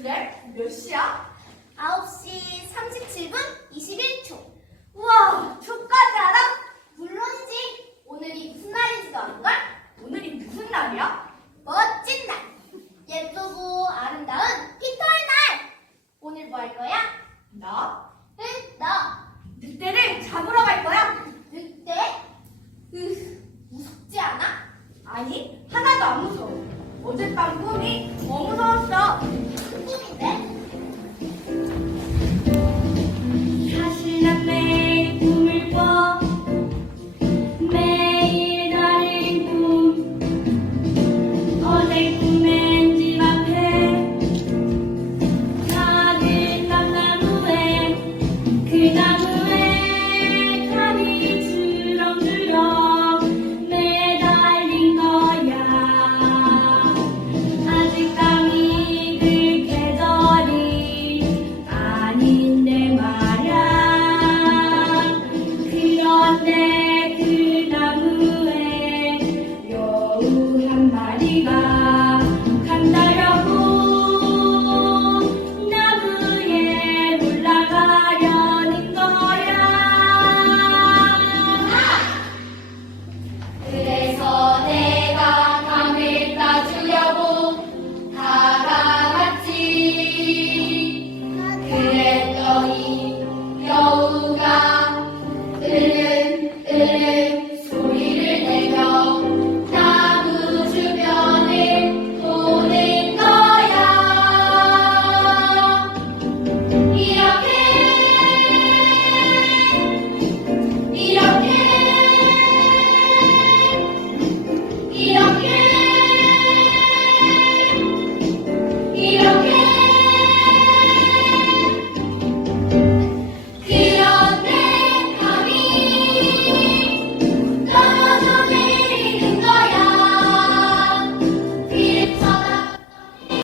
그래? 몇 시야? 9시 37분 21초. 우와, 초까지 알아? 물론이지. 오늘이 무슨 날인지도 아는걸? 오늘이 무슨 날이야? 멋진 날. 예쁘고 아름다운 피터의 날. 오늘 뭐 할 거야? 나? 응, 너. 늑대를 잡으러 갈 거야? 늑대? 으, 무섭지 않아? 아니, 하나도 안 무서워. 어젯밤 꿈이 더 무서웠어. 꿈인